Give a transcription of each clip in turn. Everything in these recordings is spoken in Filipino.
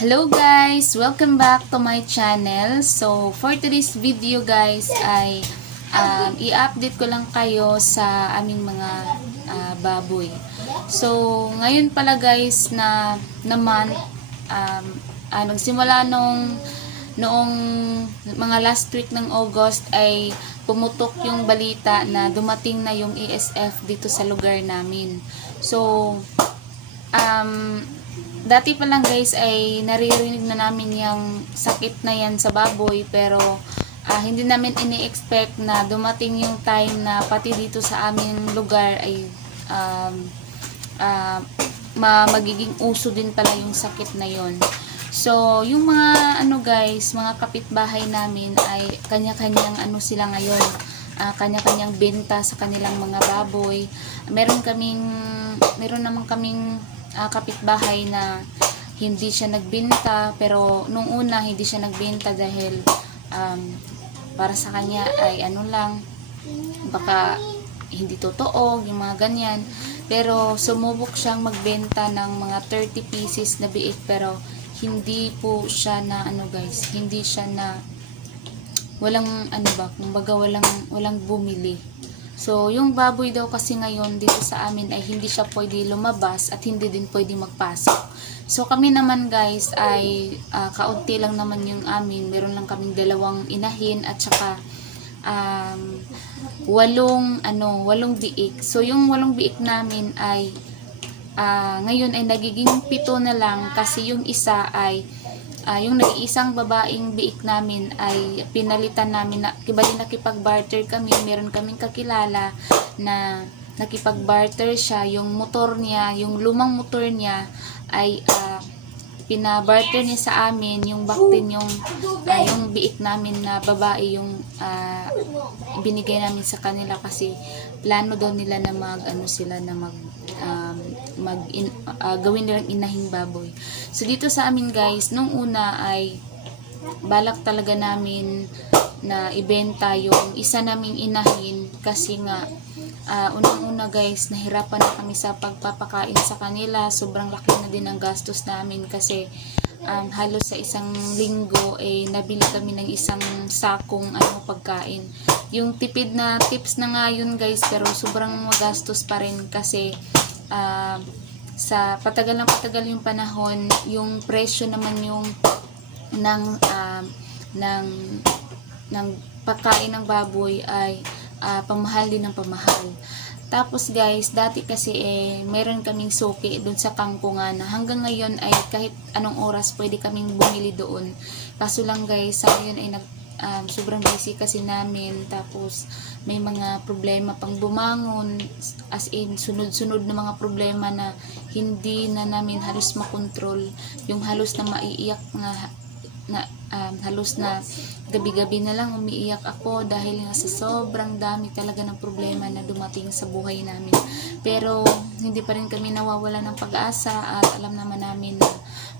Hello guys! Welcome back to my channel. So, for today's video guys ay i-update ko lang kayo sa aming mga baboy. So, ngayon pala guys na naman nagsimula noong mga last week ng August ay pumutok yung balita na dumating na yung ESF dito sa lugar namin. So, dati pa lang guys ay naririnig na namin yung sakit na yan sa baboy, pero hindi namin ini-expect na dumating yung time na pati dito sa aming lugar ay magiging uso din pala yung sakit na yon. So yung mga guys, mga kapitbahay namin ay kanya-kanyang sila ngayon, kanya-kanyang benta sa kanilang mga baboy. Meron naman kaming kapitbahay na hindi siya nagbenta, pero nung una hindi siya nagbenta dahil para sa kanya ay baka hindi totoo yung mga ganyan, pero sumubok siyang magbenta ng mga 30 pieces na biik, pero hindi po siya na guys, hindi siya na kumbaga walang bumili. So, yung baboy daw kasi ngayon dito sa amin ay hindi siya pwede lumabas at hindi din pwede magpasok. So, kami naman guys ay kaunti lang naman yung amin. Meron lang kaming 2 inahin at saka 8 biik. So, yung 8 biik namin ay ngayon ay nagiging 7 na lang kasi yung isa ay yung nag-iisang babaeng biik namin ay pinalitan namin na nakipag-barter kami. Meron kaming kakilala na nakipag-barter siya. Yung motor niya, yung lumang motor niya ay pina-barter niya sa amin. Yung baktin, yung biik namin na babae, yung binigay namin sa kanila kasi plano daw nila na gawin nilang inahing baboy. So dito sa amin guys, nung una ay balak talaga namin na ibenta yung isa naming inahin kasi nga unang-una guys, nahirapan na kami sa pagpapakain sa kanila. Sobrang laki na din ang gastos namin kasi halos sa isang linggo nabili kami ng isang sakong pagkain. Yung tipid na tips na nga yun guys, pero sobrang magastos pa rin kasi sa patagal yung panahon, yung presyo naman yung ng pagkain ng baboy ay pamahal din ng pamahal. Tapos guys, dati kasi meron kaming suki doon sa Kangkungan na hanggang ngayon ay kahit anong oras pwede kaming bumili doon. Kaso lang guys, sa ngayon ay sobrang busy kasi namin, tapos may mga problema pang bumangon, as in sunod-sunod na mga problema na hindi na namin halos makontrol. Yung halos na maiiyak na halos na gabi-gabi na lang umiiyak ako dahil nga sa sobrang dami talaga ng problema na dumating sa buhay namin. Pero hindi pa rin kami nawawala ng pag-asa at alam naman namin na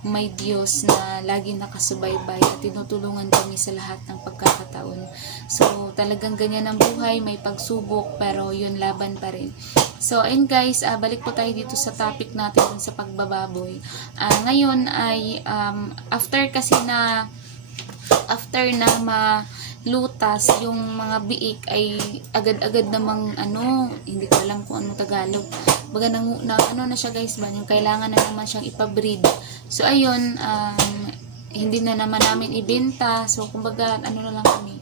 may Diyos na laging nakasubaybay at tinutulungan kami sa lahat ng pagkakataon. So talagang ganyan ang buhay, may pagsubok, pero yun, laban pa rin. So ayun guys, balik po tayo dito sa topic natin sa pagbababoy. Ngayon ay after na malutas yung mga biik ay agad-agad namang hindi ko alam kung anong Tagalog. Baga na siya guys ba, yung kailangan na naman siyang ipabreed. So ayun, hindi na naman namin ibenta. So kumbaga na lang kami,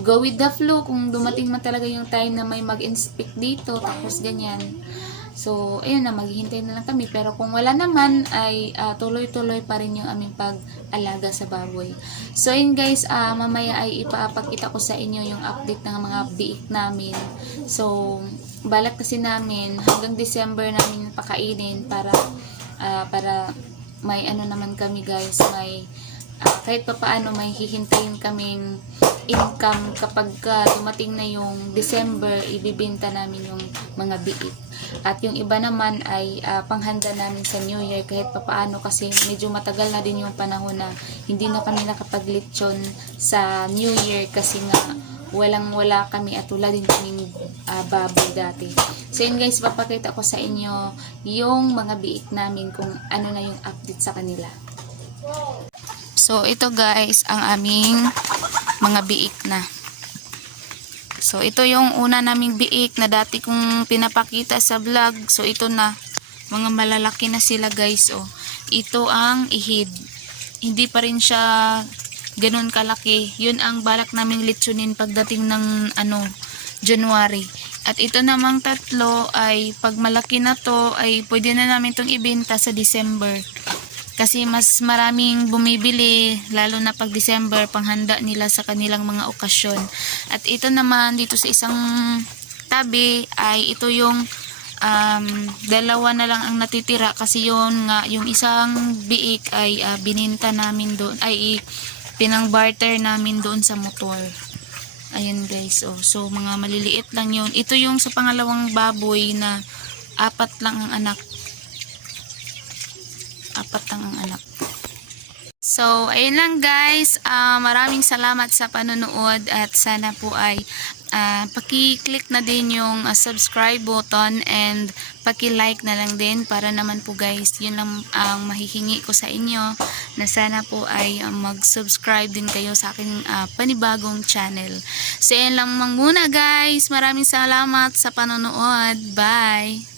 go with the flow. Kung dumating man talaga yung time na may mag-inspect dito, tapos ganyan. So, ayun na, maghihintay na lang kami. Pero kung wala naman, ay tuloy-tuloy pa rin yung aming pag-alaga sa baboy. So, ayun guys, mamaya ay ipapakita ko sa inyo yung update ng mga biik namin. So, balak kasi namin hanggang December namin pakainin para may naman kami guys, may kahit papaano may hihintayin kaming income kapag dumating na yung December, ibibenta namin yung mga biik. At yung iba naman ay panghanda namin sa New Year kahit papaano, kasi medyo matagal na din yung panahon na hindi na kami nakapaglitsyon sa New Year kasi nga Walang-wala kami at wala din kaming baboy dati. So yun guys, papakita ko sa inyo yung mga biik namin kung ano na yung update sa kanila. So ito guys, ang aming mga biik na. So ito yung una naming biik na dati kong pinapakita sa vlog. So ito na, mga malalaki na sila guys. Oh. Ito ang ihid. Hindi pa rin siya ganun kalaki. Yun ang balak naming litsunin pagdating ng January. At ito namang tatlo ay pag malaki na to ay pwede na namin itong ibenta sa December. Kasi mas maraming bumibili lalo na pag December, panghanda nila sa kanilang mga okasyon. At ito naman dito sa isang tabi ay ito yung dalawa na lang ang natitira kasi yun nga yung isang biik ay bininta namin doon ay pinang barter namin doon sa motor. Ayun guys, oh. So mga maliliit lang yun. Ito yung sa pangalawang baboy na 4 lang ang anak. 4 lang ang anak. So ayun lang guys, maraming salamat sa panonood at sana po ay paki-click na din yung subscribe button and paki-like na lang din para naman po guys, yun lang ang mahihingi ko sa inyo na sana po ay mag-subscribe din kayo sa aking panibagong channel. So yan lang muna guys, maraming salamat sa panonood. Bye!